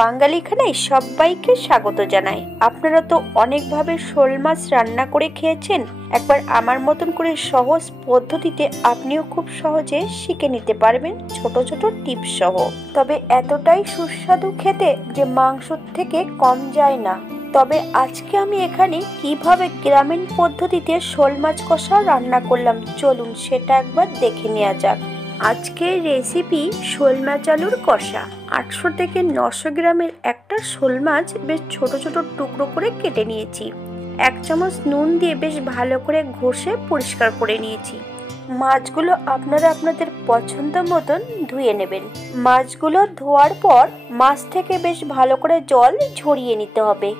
বাঙালি খানায় সবাইকে স্বাগত জানাই। আপনারা তো অনেকভাবে শোল মাছ রান্না করে খেয়েছেন। একবার আমার মতন করে সহজ পদ্ধতিতে আপনিও খুব সহজে শিখে নিতে পারবেন ছোট ছোট টিপস সহ। তবে এতটাই সুস্বাদু খেতে যে মাংসর থেকে কম যায় না। তবে আজকে আমি এখানে কিভাবে গ্রামীণ পদ্ধতিতে শোল মাছ কষা রান্না করলাম, চলুন সেটা একবার দেখে নেওয়া যাক। আজকের রেসিপি শোল মাছ আলুর কষা। 800 থেকে 900 গ্রামের একটা শোল মাছ বেশ ছোট ছোট টুকরো করে কেটে নিয়েছি। 1 চামচ নুন দিয়ে বেশ ভালো করে ঘষে পরিষ্কার করে নিয়েছি। মাছগুলো আপনারা আপনাদের পছন্দ মতন ধুয়ে নেবেন। মাছগুলো ধোয়ার পর মাছ থেকে বেশ ভালো করে জল ঝরিয়ে নিতে হবে।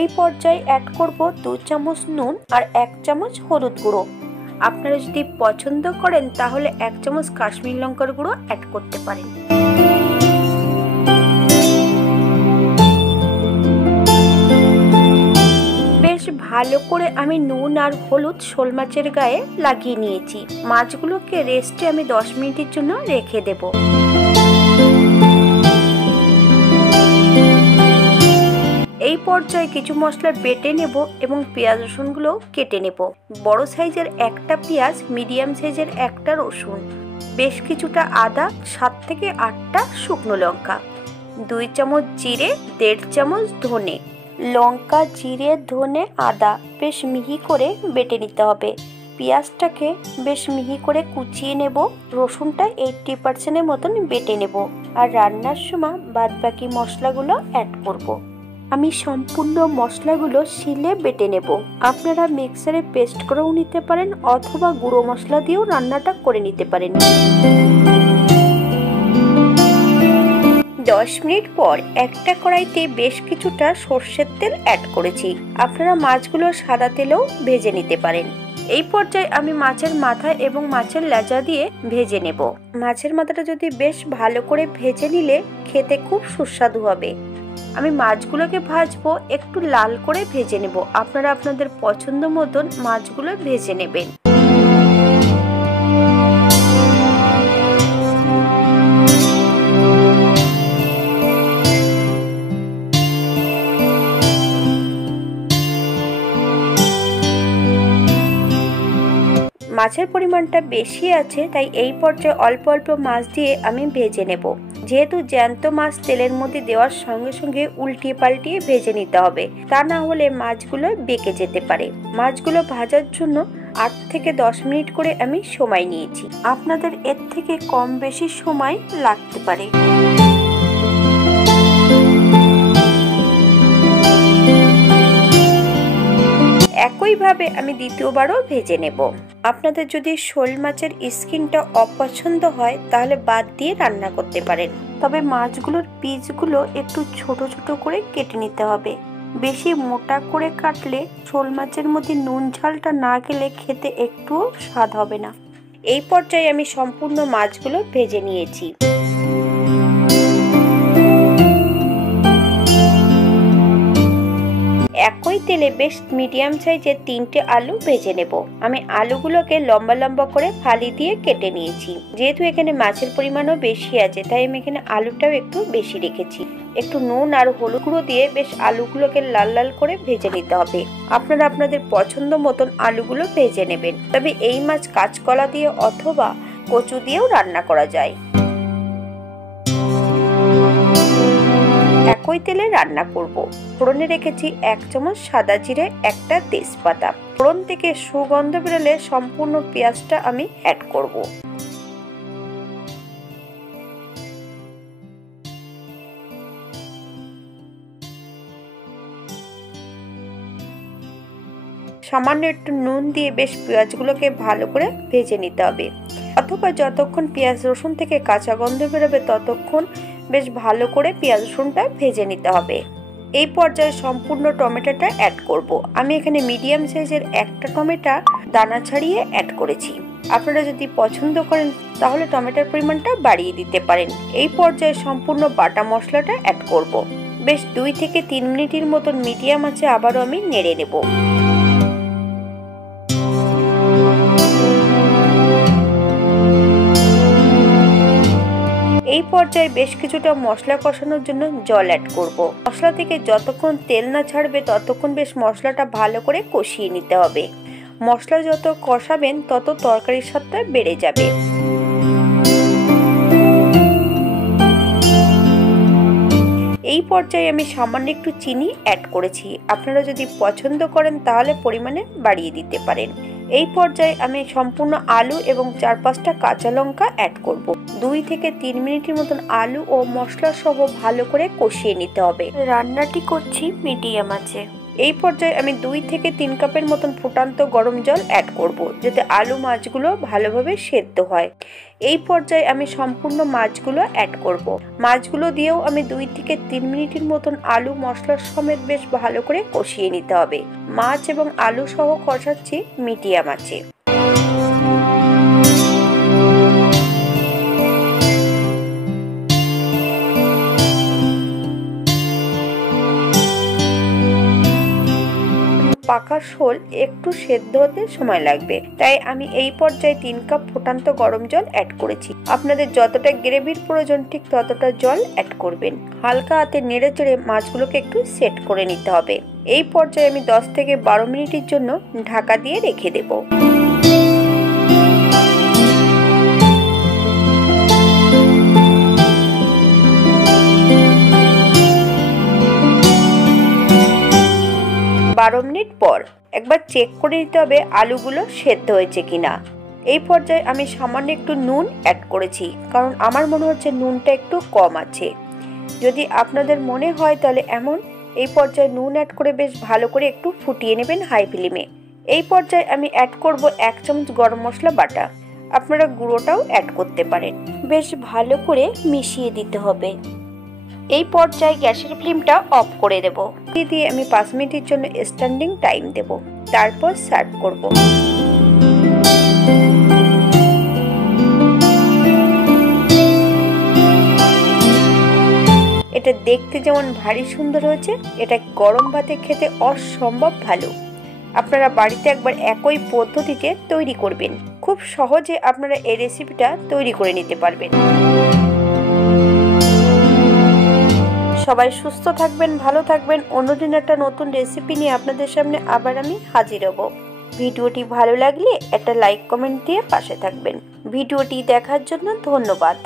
এই পর্যায়ে অ্যাড করব 2 চামচ নুন আর 1 চামচ হলুদ গুঁড়ো। আপনারা যদি পছন্দ করেন তাহলে 1 চামচ কাশ্মীরি লঙ্কার গুঁড়ো অ্যাড করতে পারেন। বেশ ভালো করে আমি নুন আর হলুদ শোল মাছের গায়ে লাগিয়ে নিয়েছি। মাছগুলোকে রেস্টে আমি 10 মিনিটের জন্য রেখে দেব। এই পর্যায়ে কিছু মশলা বেটে নেব এবং পেঁয়াজ রসুনগুলো কেটে নেব। বড় সাইজের একটা পেঁয়াজ, মিডিয়াম সাইজের একটা রসুন, বেশ কিছুটা আদা, 7 থেকে 8টা শুকনো লঙ্কা, 2 চামচ জিরে, 1.5 চামচ ধনে। লঙ্কা, জিরে, ধনে, আদা বেশ মিহি করে বেটে নিতে হবে। পেঁয়াজটাকে বেশ মিহি করে কুচিয়ে নেব। রসুনটা 80% মতন বেটে নেব আর রান্নার সময় বাদবাকি মশলাগুলো অ্যাড করব। আমি সম্পূর্ণ মশলাগুলো শিলে বেটে নেব। আপনারা মিক্সারে পেস্ট করেও নিতে পারেন অথবা গুঁড়ো মশলা দিয়েও রান্নাটা করে নিতে পারেন। 10 মিনিট পর একটা কড়াইতে বেশ কিছুটা সর্ষের তেল অ্যাড করেছি। আপনারা মাছগুলো সাদা তেলেও ভেজে নিতে পারেন। এই পর্যায়ে আমি মাছের মাথা এবং মাছের লেজা দিয়ে ভেজে নেব। মাছের মাথাটা যদি বেশ ভালো করে ভেজে নিলে খেতে খুব সুস্বাদু হবে। আমি মাছগুলোকে ভাজবো, একটু লাল করে ভেজে নেব। আপনারা আপনাদের পছন্দ মতন মাছগুলো ভেজে নেবেন। মাছের পরিমাণটা বেশি আছে, তাই এই পর্যায়ে অল্প অল্প মাছ দিয়ে আমি ভেজে নেব। যেহেতু জ্যান্ত মাছ তেলের মধ্যে দেওয়ার সঙ্গে সঙ্গে উল্টিয়ে পাল্টিয়ে ভেজে নিতে হবে, তা না হলে মাছগুলো বেঁকে যেতে পারে। মাছগুলো ভাজার জন্য 8 থেকে 10 মিনিট করে আমি সময় নিয়েছি। আপনাদের এর থেকে কম বেশি সময় লাগতে পারে। একইভাবে আমি দ্বিতীয়বারও ভেজে নেব। আপনাদের যদি শোল মাছের স্কিনটা অপছন্দ হয় তাহলে বাদ দিয়ে রান্না করতে পারেন। তবে মাছগুলোর পিসগুলো একটু ছোট ছোট করে কেটে নিতে হবে। বেশি মোটা করে কাটলে শোল মাছের মধ্যে নুন ঝালটা না গেলে খেতে একটুও স্বাদ হবে না। এই পর্যায়ে আমি সম্পূর্ণ মাছগুলো ভেজে নিয়েছি। একই তেলে বেশ মিডিয়াম সাইজের 3টে আলু ভেজে নেব। আমি আলুগুলোকে লম্বা লম্বা করে ফালি দিয়ে কেটে নিয়েছি। যেহেতু এখানে মাছের পরিমাণও বেশি আছে তাই আমি এখানে আলুটাও একটু বেশি রেখেছি। একটু নুন আর হলুদ গুঁড়ো দিয়ে বেশ আলুগুলোকে লাল লাল করে ভেজে নিতে হবে। আপনারা আপনাদের পছন্দ মতন আলুগুলো ভেজে নেবেন। তবে এই মাছ কাঁচকলা দিয়ে অথবা কচু দিয়েও রান্না করা যায়। একই তেলে রান্না করব। ফোড়নে রেখেছি 1 চামচ সাদা জিরে, একটা তেজপাতা। ফোড়ন থেকে সুগন্ধ বেরোলে সম্পূর্ণ পেঁয়াজটা আমি অ্যাড করব। সামান্য একটু নুন দিয়ে বেশ পেঁয়াজগুলোকে ভালো করে ভেজে নিতে হবে, অথবা যতক্ষণ পেঁয়াজ রসুন থেকে কাঁচা গন্ধ বেরোবে ততক্ষণ বেশ ভালো করে পেঁয়াজ রসুনটা ভেজে নিতে হবে। এই পর্যায়ে সম্পূর্ণ টমেটোটা অ্যাড করব। আমি এখানে মিডিয়াম সাইজের একটা টমেটো দানা ছাড়িয়ে অ্যাড করেছি। আপনারা যদি পছন্দ করেন তাহলে টমেটোর পরিমাণটা বাড়িয়ে দিতে পারেন। এই পর্যায়ে সম্পূর্ণ বাটা মশলাটা অ্যাড করব। বেশ 2 থেকে 3 মিনিটের মতন মিডিয়াম আঁচে আবারও আমি নেড়ে নেব। এই পর্যায়ে বেশ কিছুটা মশলা কষানোর জন্য জল অ্যাড করব। মশলা থেকে যতক্ষণ তেল না ছাড়বে ততক্ষণ বেশ মশলাটা ভালো করে কষিয়ে নিতে হবে। মশলা যত কষাবেন তত তরকারির স্বাদটা বেড়ে যাবে। এই পর্যায়ে আমি সামান্য একটু চিনি অ্যাড করেছি। আপনারা যদি পছন্দ করেন তাহলে পরিমাণে বাড়িয়ে দিতে পারেন। এই পর্যায়ে আমি সম্পূর্ণ আলু এবং 4-5টা কাঁচা লঙ্কা অ্যাড করব। 2 থেকে 3 মিনিটের মতন আলু ও মশলা সহ ভালো করে কষিয়ে নিতে হবে। রান্নাটি করছি মিডিয়াম আঁচে। এই পর্যায়ে আমি 2 থেকে 3 কাপের মতন ফুটান্ত গরম জল অ্যাড করব, যাতে আলু মাছগুলো ভালোভাবে সেদ্ধ হয়। এই পর্যায়ে আমি সম্পূর্ণ মাছগুলো অ্যাড করব। মাছগুলো দিয়েও আমি 2 থেকে 3 মিনিটের মতন আলু মশলা সমেত বেশ ভালো করে কষিয়ে নিতে হবে। মাছ এবং আলু সহ কষাচ্ছি মিডিয়াম আঁচে। পাকা শোল একটু সেদ্ধ হতে সময় লাগবে, তাই আমি এই পর্যায়ে 3 কাপ ফুটান্ত গরম জল অ্যাড করেছি। আপনাদের যতটা গ্রেভির প্রয়োজন ঠিক ততটা জল অ্যাড করবেন। হালকা হাতে নেড়ে চেড়ে মাছগুলোকে একটু সেট করে নিতে হবে। এই পর্যায়ে আমি 10 থেকে 12 মিনিটের জন্য ঢাকা দিয়ে রেখে দেব। মিনিট পর একবার চেক করে নিতে হবে আলুগুলো সেদ্ধ হয়েছে কিনা। এই পর্যায়ে আমি সামান্য একটু নুন অ্যাড করেছি, কারণ আমার মনে হচ্ছে নুনটা একটু কম আছে। যদি আপনাদের মনে হয় তাহলে এই পর্যায়ে নুন অ্যাড করে বেশ ভালো করে একটু ফুটিয়ে নেবেন হাই ফ্লেমে। এই পর্যায়ে আমি অ্যাড করব 1 চামচ গরম মশলা বাটা। আপনারা গুঁড়োটাও অ্যাড করতে পারেন। বেশ ভালো করে মিশিয়ে দিতে হবে। এই পর্যায়ে গ্যাসের ফ্লেমটা অফ করে দেব। দিয়ে আমি 5 মিনিটের জন্য স্ট্যান্ডিং টাইম দেব, তারপর সার্ভ করব। এটা দেখতে যেমন ভারী সুন্দর হয়েছে, এটা গরম ভাতে খেতে অসম্ভব ভালো। আপনারা বাড়িতে একবার একই পদ্ধতিতে তৈরি করবেন। খুব সহজে আপনারা এই রেসিপিটা তৈরি করে নিতে পারবেন। সবাই সুস্থ থাকবেন, ভালো থাকবেন। অন্যদিন একটা নতুন রেসিপি নিয়ে আপনাদের সামনে আবার আমি হাজির হব। ভিডিওটি ভালো লাগলে একটা লাইক কমেন্ট দিয়ে পাশে থাকবেন। ভিডিওটি দেখার জন্য ধন্যবাদ।